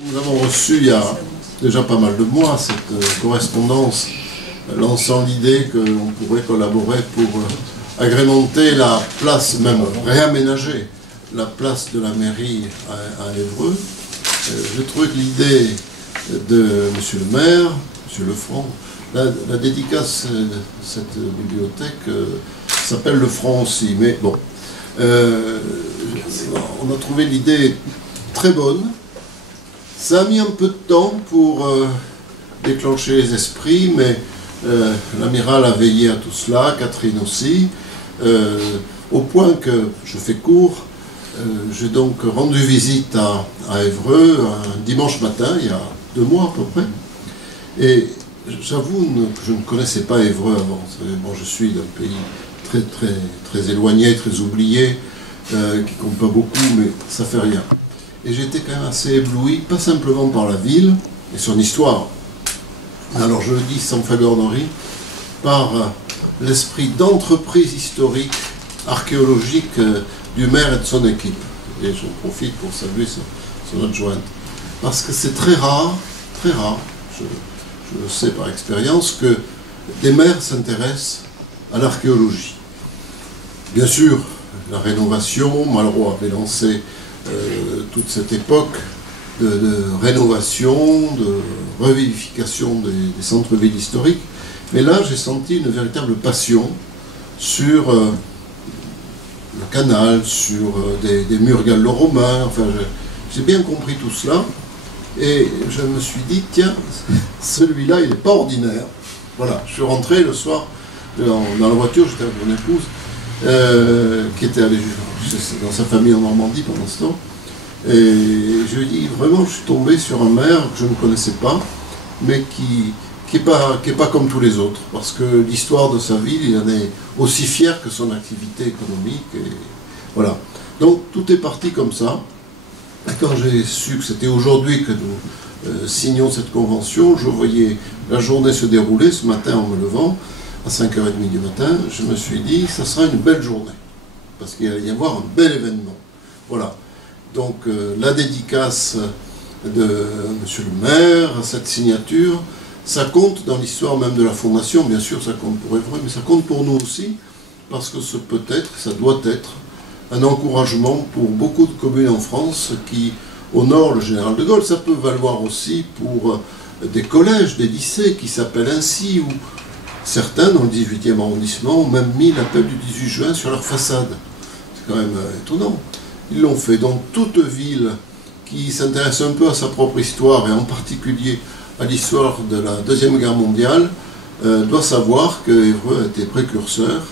Nous avons reçu il y a déjà pas mal de mois cette correspondance lançant l'idée qu'on pourrait collaborer pour agrémenter la place, même réaménager la place de la mairie à Évreux. J'ai trouvé que l'idée de M. le maire, M. Lefranc, la dédicace de cette bibliothèque s'appelle Lefranc aussi, mais bon, on a trouvé l'idée très bonne. Ça a mis un peu de temps pour déclencher les esprits, mais l'amiral a veillé à tout cela, Catherine aussi, au point que, je fais court, j'ai donc rendu visite à Évreux un dimanche matin, il y a 2 mois à peu près, et j'avoue que je ne connaissais pas Évreux avant. Bon, je suis d'un pays très éloigné, très oublié, qui ne compte pas beaucoup, mais ça fait rien. Et j'étais quand même assez ébloui, pas simplement par la ville et son histoire, alors je le dis sans flagornerie, par l'esprit d'entreprise historique, archéologique du maire et de son équipe. Et j'en profite pour saluer son adjointe. Parce que c'est très rare, je le sais par expérience, que des maires s'intéressent à l'archéologie. Bien sûr, la rénovation, Malraux avait lancé toute cette époque de rénovation, de revivification des centres-villes historiques. Mais là, j'ai senti une véritable passion sur le canal, sur des murs gallo-romains. Enfin, j'ai bien compris tout cela. Et je me suis dit, tiens, celui-là, il n'est pas ordinaire. Voilà, je suis rentré le soir dans la voiture, j'étais avec mon épouse, qui était allée dans sa famille en Normandie pendant ce temps. Et je lui ai dit, vraiment, je suis tombé sur un maire que je ne connaissais pas, mais qui est pas comme tous les autres, parce que l'histoire de sa ville, il en est aussi fier que son activité économique. Et voilà. Donc tout est parti comme ça. Et quand j'ai su que c'était aujourd'hui que nous signions cette convention, je voyais la journée se dérouler ce matin en me levant, à 5h30 du matin, je me suis dit, ça sera une belle journée, parce qu'il allait y avoir un bel événement. Voilà. Donc la dédicace de M. le maire, cette signature, ça compte dans l'histoire même de la fondation, bien sûr ça compte pour Évreux, mais ça compte pour nous aussi, parce que ce peut être, ça doit être, un encouragement pour beaucoup de communes en France qui honorent le général de Gaulle. Ça peut valoir aussi pour des collèges, des lycées qui s'appellent ainsi, ou certains dans le 18e arrondissement ont même mis l'appel du 18 juin sur leur façade. C'est quand même étonnant. Ils l'ont fait. Donc toute ville qui s'intéresse un peu à sa propre histoire, et en particulier à l'histoire de la Deuxième Guerre mondiale, doit savoir que Évreux a été précurseur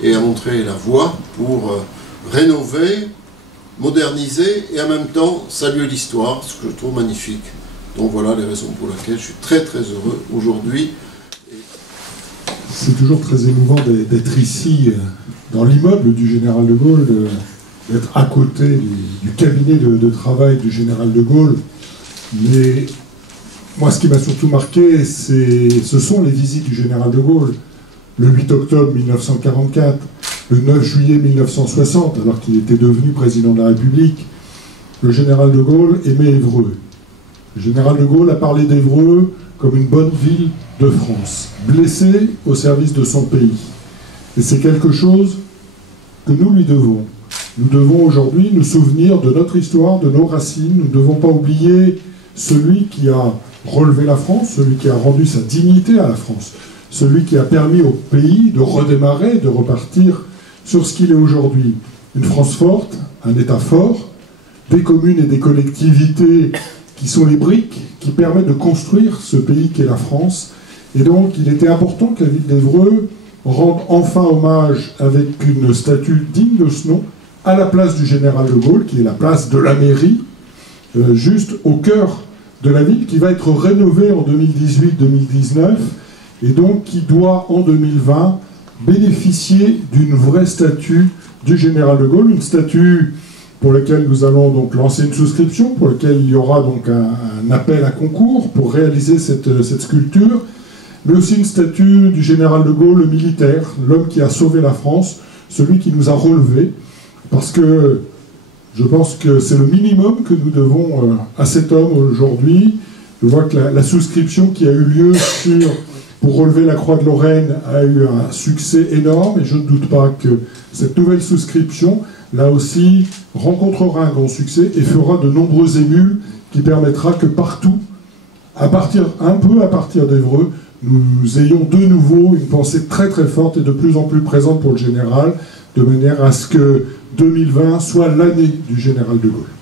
et a montré la voie pour rénover, moderniser et en même temps saluer l'histoire, ce que je trouve magnifique. Donc voilà les raisons pour lesquelles je suis très heureux aujourd'hui. C'est toujours très émouvant d'être ici, dans l'immeuble du général de Gaulle, d'être à côté du cabinet de travail du général de Gaulle. Mais moi, ce qui m'a surtout marqué, ce sont les visites du général de Gaulle. Le 8 octobre 1944, le 9 juillet 1960, alors qu'il était devenu président de la République, le général de Gaulle aimait Évreux. Le général de Gaulle a parlé d'Évreux comme une bonne ville de France, blessée au service de son pays. Et c'est quelque chose que nous lui devons. Nous devons aujourd'hui nous souvenir de notre histoire, de nos racines. Nous ne devons pas oublier celui qui a relevé la France, celui qui a rendu sa dignité à la France, celui qui a permis au pays de redémarrer, de repartir sur ce qu'il est aujourd'hui. Une France forte, un État fort, des communes et des collectivités qui sont les briques qui permettent de construire ce pays qu'est la France. Et donc il était important que la ville d'Évreux rende enfin hommage avec une statue digne de ce nom à la place du général de Gaulle, qui est la place de la mairie, juste au cœur de la ville, qui va être rénovée en 2018-2019, et donc qui doit, en 2020, bénéficier d'une vraie statue du général de Gaulle, une statue pour laquelle nous allons donc lancer une souscription, pour laquelle il y aura donc un appel à concours pour réaliser cette sculpture, mais aussi une statue du général de Gaulle, le militaire, l'homme qui a sauvé la France, celui qui nous a relevés, parce que Je pense que c'est le minimum que nous devons à cet homme aujourd'hui. Je vois que la souscription qui a eu lieu pour relever la Croix de Lorraine a eu un succès énorme, et je ne doute pas que cette nouvelle souscription, là aussi, rencontrera un grand succès et fera de nombreux émules qui permettra que partout, un peu à partir d'Évreux, nous ayons de nouveau une pensée très très forte et de plus en plus présente pour le général, de manière à ce que 2020 soit l'année du général de Gaulle.